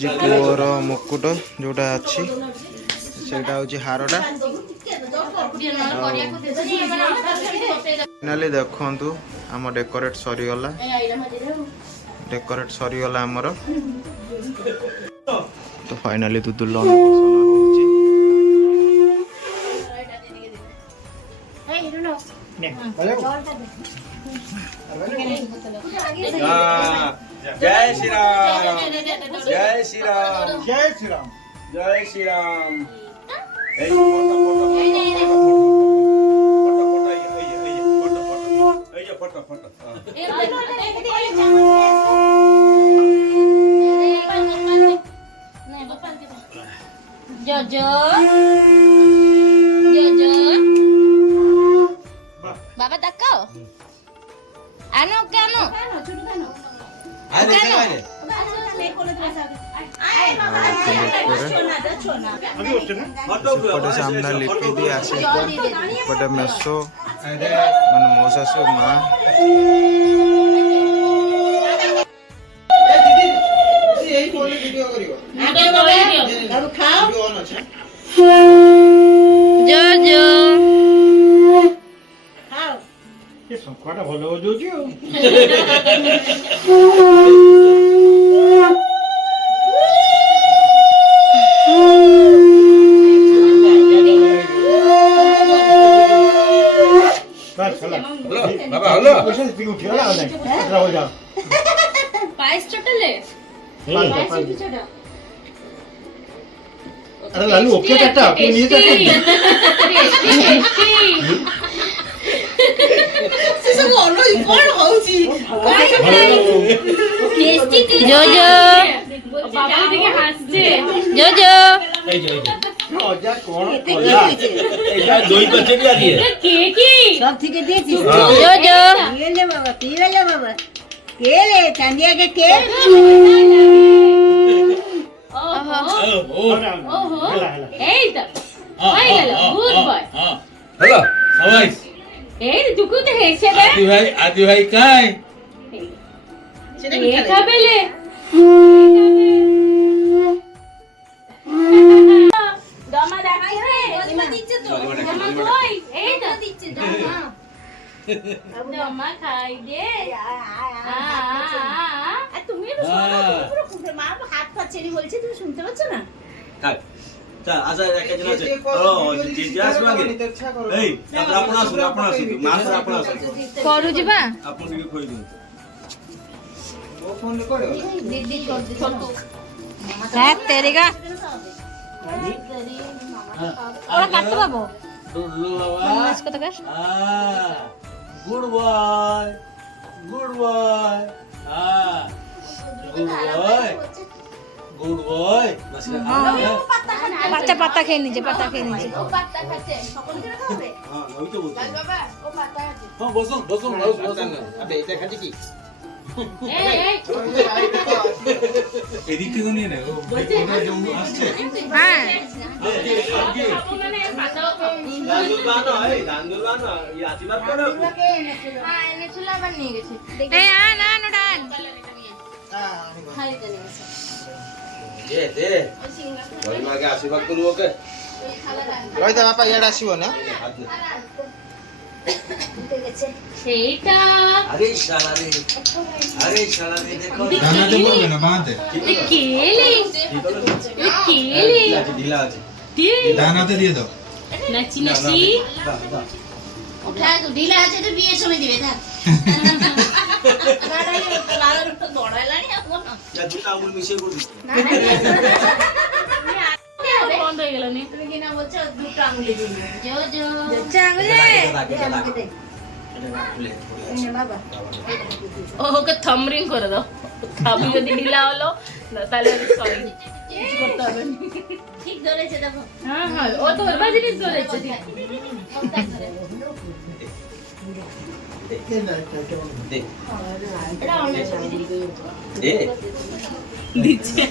ପୁଅର ମୁକୁଟ ଯୋଉଟା ଅଛି ସେଇଟା ହଉଛି ହାରଟା। ଫାଇନାଲି ଦେଖନ୍ତୁ ଆମ ଡେକୋରେଟ୍ ସରିଗଲା ଆମର। ତ ଫାଇନାଲି ଦୁଦୁଲ ଅନୁକୂଳ ହଉଛି। जय श्री राम जय श्री राम जय श्री राम जय श्री राम। बाबा तको आनो कानो पटे सामना लिपि दी आसी पटे मेसो मन मोसासु माँ जो जो संकटा भल हो जाउची बाबा हेलो पैसा ती उठिला आ नाही कचरा हो जा पाइस चटले पाइस की चटा अरे लालू ओके टाटा तू नहीं जाती से सब ono कोन होउची टेस्टी जो जो बाबा देखि हंसजे जो जो मजा कोन एटा दोई बच्चे भी आ रही है के की सब ठीक है देती जो जो ये ले बाबा पीवे ले बाबा के ले चांदिया के ओहो ओहो एई त ओइला गुड बॉय हेलो समाइस एई दुकु ते हेसे बे आदि भाई काय ए खाबेले दमा दाखी रे दमा दिচ্ছে তো দমা কই এই তো দিচ্ছে দমা খাই দে আর তুমি তো পুরো কুকুর মা হাত পা ছেড়ে বলছে তুমি শুনতে পাচ্ছ না काय चल आजा एका जण আছে ও যে আসবে আগে এই आपण আসুন मास आपण আসুन करू जिबा आपण के खोई दिनु वो फोन करो दीदी छोटू है तेरे का और काट बाबू डुल्लू बाबा इसको तो कर गुड बॉय हां गुड बॉय बस पत्ता पत्ता खेल नीचे पत्ता खेल नीचे পাতা খাচ্ছে সকলকে খাবে हां ওই তো বলছি বাবা ও পাতা খাচ্ছে हां বসো আবে এটা খাচ্ছি কি এদিক থেকে নিয়ে নাও ওটা যে আসছে হ্যাঁ দান্দুলবানো এই আশীর্বাদ করো হ্যাঁ এনে চুলা বানিয়ে গেছে এই আন আন ওডান খালি দেনে গেছে দে বলি মাকে আশীর্বাদ করু ওকে রইতা বাপা ইয়াড আসিব না সেইটা আরে শালা রে দেখো দানাতে বলবে না বাঁধে কেলে কেলে ঢিলা আছে দানাতে দিয়ে দাও নাচি নাচি উঠা ঢিলা আছে তো বিয়ের সময় দিবে থাক দৌড়াইলানি এখন যা দুটা আঙুল মিশিয়ে করবি বন্ধ হয়ে গেল নি তুমি কি না বলছো দুটো আঙ্গুলি দিবে জো জো চাঙ্গুলে বাবা ওকে থামরিং করে দাও থামি যদি ঢিলা হলো তাহলে সরি কিছু করতে হবে না ঠিক ধরেছে দেখো হ্যাঁ হ্যাঁ ও তো ওর জিনিস ধরেছে ঠিক দিচ্ছে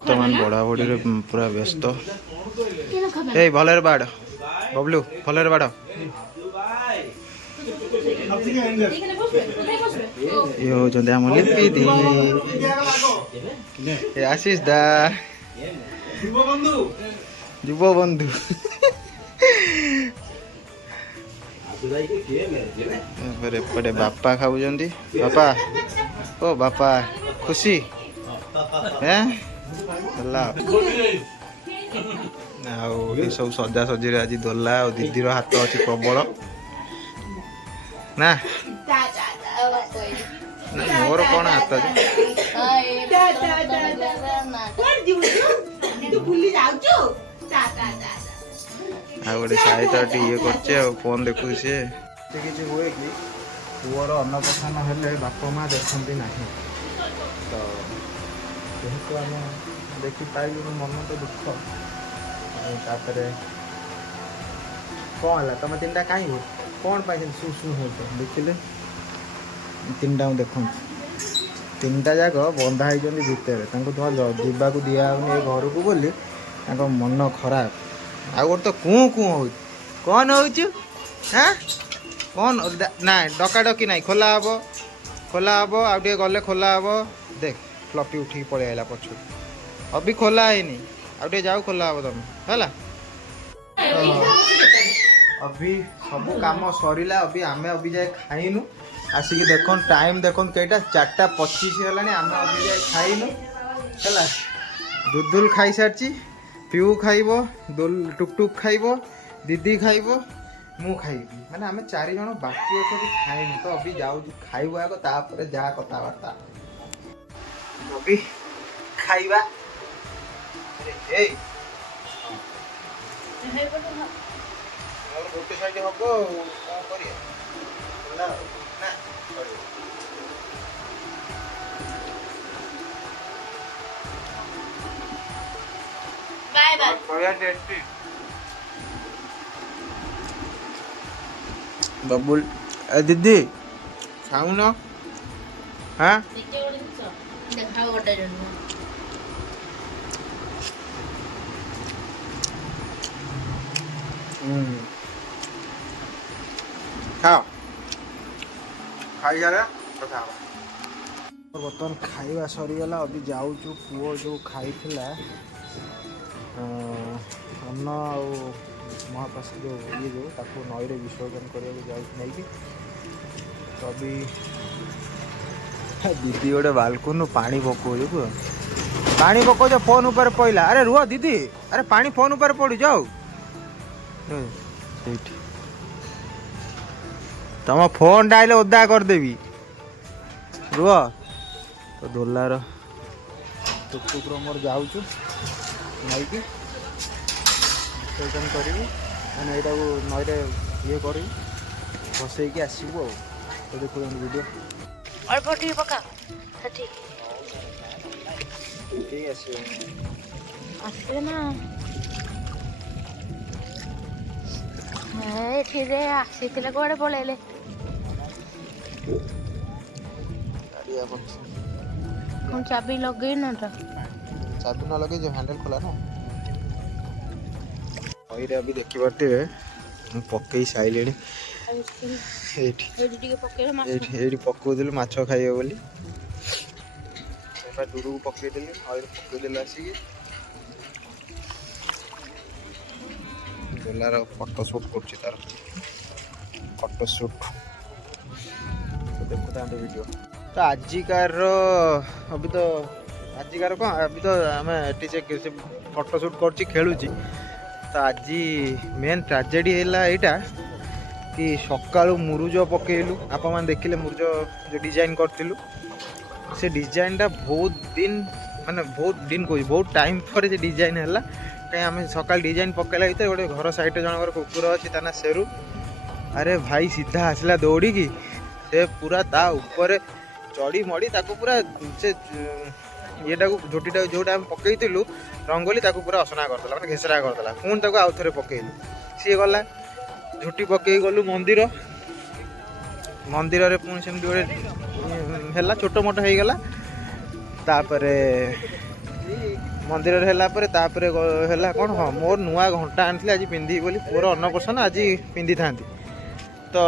बर्तमान बड़ा बड़ी पूरा व्यस्त ए भलर बाड़ बबलू भलर बाड़ ଇଏ ହେଉଛନ୍ତି ଆମ ଲିପି ଦି ଆଶିଷ ଦା ଯୁବ ବନ୍ଧୁ। ତାପରେ ଏପଟେ ବାପା ଖାଉଛନ୍ତି। ବାପା ଓ ବାପା ଖୁସି ହେଲା। ଆଉ ଏସବୁ ସଜାସଜିରେ ଆଜି ଦୋଲା ଆଉ ଦିଦିର ହାତ ଅଛି ପ୍ରବଳ ନା। ମୋର କ'ଣ ହାତ ଅଛି? ଆଉ ଗୋଟେ ସାହିତ୍ୟ ଇଏ କରୁଛି ଆଉ ଫୋନ ଦେଖୁଛି ସିଏ। କିଛି ହୁଏ କି ପୁଅର ଅନ୍ନପ୍ରସନ୍ନ ହେଲେ ବାପା ମା ଦେଖନ୍ତି ନାହିଁ, ତ ଯେହେତୁ ଆମେ ଦେଖିପାରିଲୁନି ମନ ତ ଦୁଃଖ। ଆଉ ତାପରେ କ'ଣ ହେଲା ତମେ ତିନିଟା କାହିଁ କ'ଣ ପାଇଁ ଶୁ ଶୁ ହେଉଛ? ଦେଖିଲେ ତିନିଟାଙ୍କୁ ଦେଖନ୍ତୁ, ତିନିଟା ଯାକ ବନ୍ଧା ହେଇଛନ୍ତି ଭିତରେ, ତାଙ୍କୁ ତ ଯିବାକୁ ଦିଆହେଉନି ଏ ଘରକୁ ବୋଲି ତାଙ୍କ ମନ ଖରାପ। ଆଉ ଗୋଟେ ତ କୁଁ କୁଁ ହେଉଛି। କ'ଣ ହେଉଛୁ? ହାଁ କ'ଣ ନାଇଁ ଡକାଡକି ନାହିଁ, ଖୋଲା ହେବ ଆଉ ଟିକେ ଗଲେ ଖୋଲା ହେବ। ଦେଖ ଫ୍ଲପି ଉଠିକି ପଳେଇ ଆସିଲା ପଛକୁ। ଅବି ଖୋଲା ହେଇନି, ଆଉ ଟିକେ ଯାଉ ଖୋଲା ହେବ ତମେ ହେଲା। ଅବି ସବୁ କାମ ସରିଲା, ଆମେ ଯାଏ ଖାଇନୁ। ଆସିକି ଦେଖନ୍ତୁ ଟାଇମ୍ ଦେଖନ୍ତୁ କେଇଟା 4:25 ହେଲାଣି। ଆମେ ଅବି ଯାଏ ଖାଇନୁ ହେଲା। ଦୁଲଦୁଲ ଖାଇସାରିଛି, ପିଉ ଖାଇବ, ଟୁକଟୁକ ଖାଇବ, ଦିଦି ଖାଇବ, ମୁଁ ଖାଇବି। ମାନେ ଆମେ 4 ଜଣ ବାକି ଅଛନ୍ତି ଖାଇନୁ। ତ ଅବି ଯାଉଛି ଖାଇବୁ ଆଗ, ତାପରେ ଯାହା କଥାବାର୍ତ୍ତା। ଅବି ଖାଇବା ଏଇ ମୋର ଗୋଟେ ସାଇଡ୍ ହବ ଆଉ କ'ଣ କରିବା ହେଲା ଆଉ ନା। Bye bye. बबुल दीदी खाऊन हाँ खाओ खाई बर्तमान खाଇବା सरीगला। अभी जाऊँ पुओ जो खाई अन्न आउ महाप्रसाद जो ये जो ताको नई विसर्जन करने जाऊँ। तो अभी दीदी गोटे बालकुन पानी पकाऊ पानी पकाऊ फोन ऊपर पड़ा। अरे रुह दीदी, अरे पानी फोन ऊपर पड़ जाओ तुम फोन डाइले ओदा करदेवी रुह। तो दोलार टुकटुक मोर जाऊँ नई विसर्जन करी मैंने यहाँ नई ये करी बसैकी आसबू। तो देखो वीडियो अल्प ठीक पका ठीक आसले ना एठे आसीथिले कोड़े पळेले कौन चाबी लगे ना तो चाबी ना लगे जो हैंडल खोला ना नईरे अभी देखी पारे पकई सारे पकौली माछ खाइए बोली दूर को पकईदेली नई पकईदेली आसिक दोलार फटो सुट कर फटो सुट। तो देखुता वीडियो। तो आजिकार अभी तो आजिकार कौन अभी तो आम फटो सुट कर खेलुची। तो आज मेन ट्राजेडी है यहाँ कि सकालू मुरुज पकेलु आप मैंने देखिले मुरुज जो डिजाइन करूँ से डिजाइनटा बहुत दिन माने बहुत दिन कह बहुत टाइम पर डिजाइन है कहीं आम सकाल डिजाइन पकेला भर गोटे घर साइड जनकर कुकुर अच्छी ता ना सेरू। अरे भाई सीधा आसला दौड़ी की से पूरा ता ऊपर चढ़ी मड़ी ताको पूरा से येटा झोटीटा जोटा आम पकईलु रंगोली ताको पूरा असना करदेला मतलब घेसरा करदेला। पुणी ताको आउ थे पकईलु सी गला झुटी पकई गलु मंदिर मंदिर रे पुणी सेमती गोटे है छोट मोट हो गला। तापरे मंदिर है कौन हाँ मोर नुआ घंटा आनी आज पिंधि बोली पुअर अन्नप्रसन्न आज पिंधि था। तो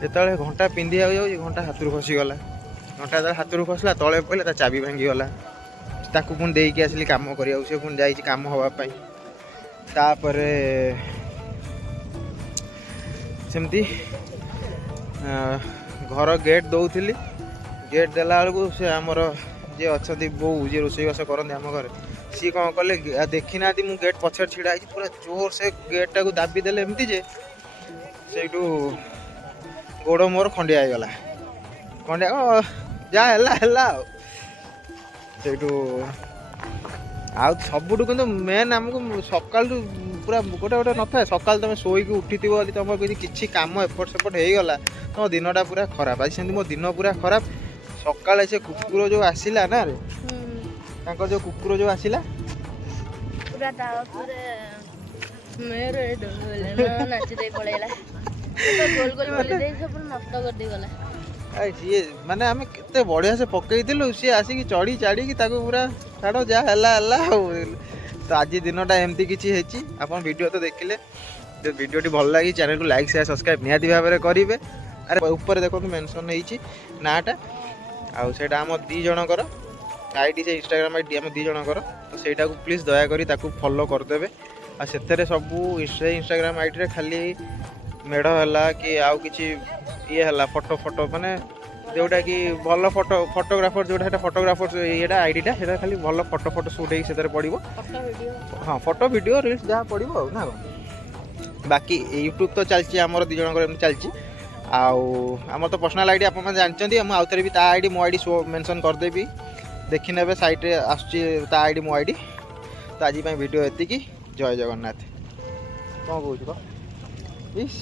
ଯେତେବେଳେ ଘଣ୍ଟା ପିନ୍ଧିବାକୁ ଯାଉଛି ଘଣ୍ଟା ହାତରୁ ଖସିଗଲା। ଘଣ୍ଟା ଯେତେବେଳେ ହାତରୁ ଖସିଲା ତଳେ ପଡ଼ିଲା, ତା ଚାବି ଭାଙ୍ଗିଗଲା। ତାକୁ ପୁଣି ଦେଇକି ଆସିଲି କାମ କରିବାକୁ, ସେ ପୁଣି ଯାଇଛି କାମ ହେବା ପାଇଁ। ତାପରେ ସେମିତି ଘର ଗେଟ୍ ଦେଉଥିଲି, ଗେଟ୍ ଦେଲା ବେଳକୁ ସେ ଆମର ଯିଏ ଅଛନ୍ତି ବୋଉ, ଯିଏ ରୋଷେଇବାସ କରନ୍ତି ଆମ ଘରେ, ସିଏ କ'ଣ କଲେ ଦେଖିନାହାନ୍ତି ମୁଁ ଗେଟ୍ ପଛରେ ଛିଡ଼ା ହେଇଛି, ପୁରା ଜୋର ସେ ଗେଟ୍ଟାକୁ ଦାବି ଦେଲେ ଏମିତି ଯେ ସେଇଠୁ ଗୋଡ଼ ମୋର ଖଣ୍ଡିଆ ହେଇଗଲା। ଖଣ୍ଡିଆ ଯାହା ହେଲା ହେଲା ଆଉ। ସେଇଠୁ ଆଉ ସବୁଠୁ କିନ୍ତୁ ମେନ୍ ଆମକୁ ସକାଳୁ ପୁରା ଗୋଟେ ନଥାଏ, ସକାଳୁ ତୁମେ ଶୋଇକି ଉଠିଥିବ ଯଦି ତୁମର କିଛି କାମ ଏପଟ ସେପଟ ହେଇଗଲା ତୁମ ଦିନଟା ପୁରା ଖରାପ। ଆଜି ସେମିତି ମୋ ଦିନ ପୁରା ଖରାପ। ସକାଳେ ସେ କୁକୁର ଯେଉଁ ଆସିଲା ନା ରେ, ତାଙ୍କର ଯେଉଁ କୁକୁର ଯେଉଁ ଆସିଲା ପୁରା ତା ଉପରେ ନାଚି ଦେଇ ପଳେଇଲା, ଗୋଲ ଗୋଲ ବୁଲି ଦେଇ ସବୁ ନଷ୍ଟ କରିଦେଇଗଲା। ସିଏ ମାନେ ଆମେ କେତେ ବଢ଼ିଆ ସେ ପକେଇଥିଲୁ, ସିଏ ଆସିକି ଚଢ଼ି ଚାଡ଼ିକି ତାକୁ ପୁରା ଛାଡ଼ ଯାହା ହେଲା ହେଲା ଆଉ। ତ ଆଜି ଦିନଟା ଏମିତି କିଛି ହେଇଛି। ଆପଣ ଭିଡ଼ିଓ ତ ଦେଖିଲେ, ଯଦି ଭିଡ଼ିଓଟି ଭଲ ଲାଗି ଚ୍ୟାନେଲକୁ ଲାଇକ୍ ସେୟାର ସବସ୍କ୍ରାଇବ୍ ନିହାତି ଭାବରେ କରିବେ। ଆରେ ଉପରେ ଦେଖନ୍ତୁ ମେନସନ୍ ହେଇଛି ନାଁଟା, ଆଉ ସେଇଟା ଆମ ଦୁଇ ଜଣଙ୍କର ଆଇଡ଼ି, ସେ ଇନଷ୍ଟାଗ୍ରାମ ଆଇଡ଼ି ଆମ ଦୁଇ ଜଣଙ୍କର। ତ ସେଇଟାକୁ ପ୍ଲିଜ୍ ଦୟାକରି ତାକୁ ଫଲୋ କରିଦେବେ। ଆଉ ସେଥିରେ ସବୁ ଇନଷ୍ଟାଗ୍ରାମ ଆଇଡ଼ିରେ ଖାଲି ମେଢ଼ ହେଲା କି ଆଉ କିଛି ଇଏ ହେଲା ଫଟୋ ମାନେ ଯେଉଁଟାକି ଭଲ ଫଟୋଗ୍ରାଫର ଯେଉଁଟା ସେଇଟା ଫଟୋଗ୍ରାଫର ଇଏଟା ଆଇଡ଼ିଟା, ସେଇଟା ଖାଲି ଭଲ ଫଟୋ ସୁଟ୍ ହେଇକି ସେଥିରେ ପଡ଼ିବ। ହଁ ଫଟୋ ଭିଡ଼ିଓ ରିଲ୍ସ ଯାହା ପଡ଼ିବ ଆଉ ନା। ବାକି ୟୁଟ୍ୟୁବ୍ ତ ଚାଲିଛି ଆମର ଦୁଇ ଜଣଙ୍କର ଏମିତି ଚାଲିଛି। ଆଉ ଆମର ତ ପର୍ସନାଲ୍ ଆଇଡ଼ି ଆପଣମାନେ ଜାଣିଛନ୍ତି, ମୁଁ ଆଉଥରେ ବି ତା ଆଇଡ଼ି ମୋ ଆଇଡ଼ି ମେନସନ୍ କରିଦେବି, ଦେଖିନେବେ ସାଇଟ୍ରେ ଆସୁଛି ତା ଆଇଡ଼ି ମୋ ଆଇଡ଼ି। ତ ଆଜି ପାଇଁ ଭିଡ଼ିଓ ଏତିକି। ଜୟ ଜଗନ୍ନାଥ। କ'ଣ କହୁଛୁ କହ? ଇସ୍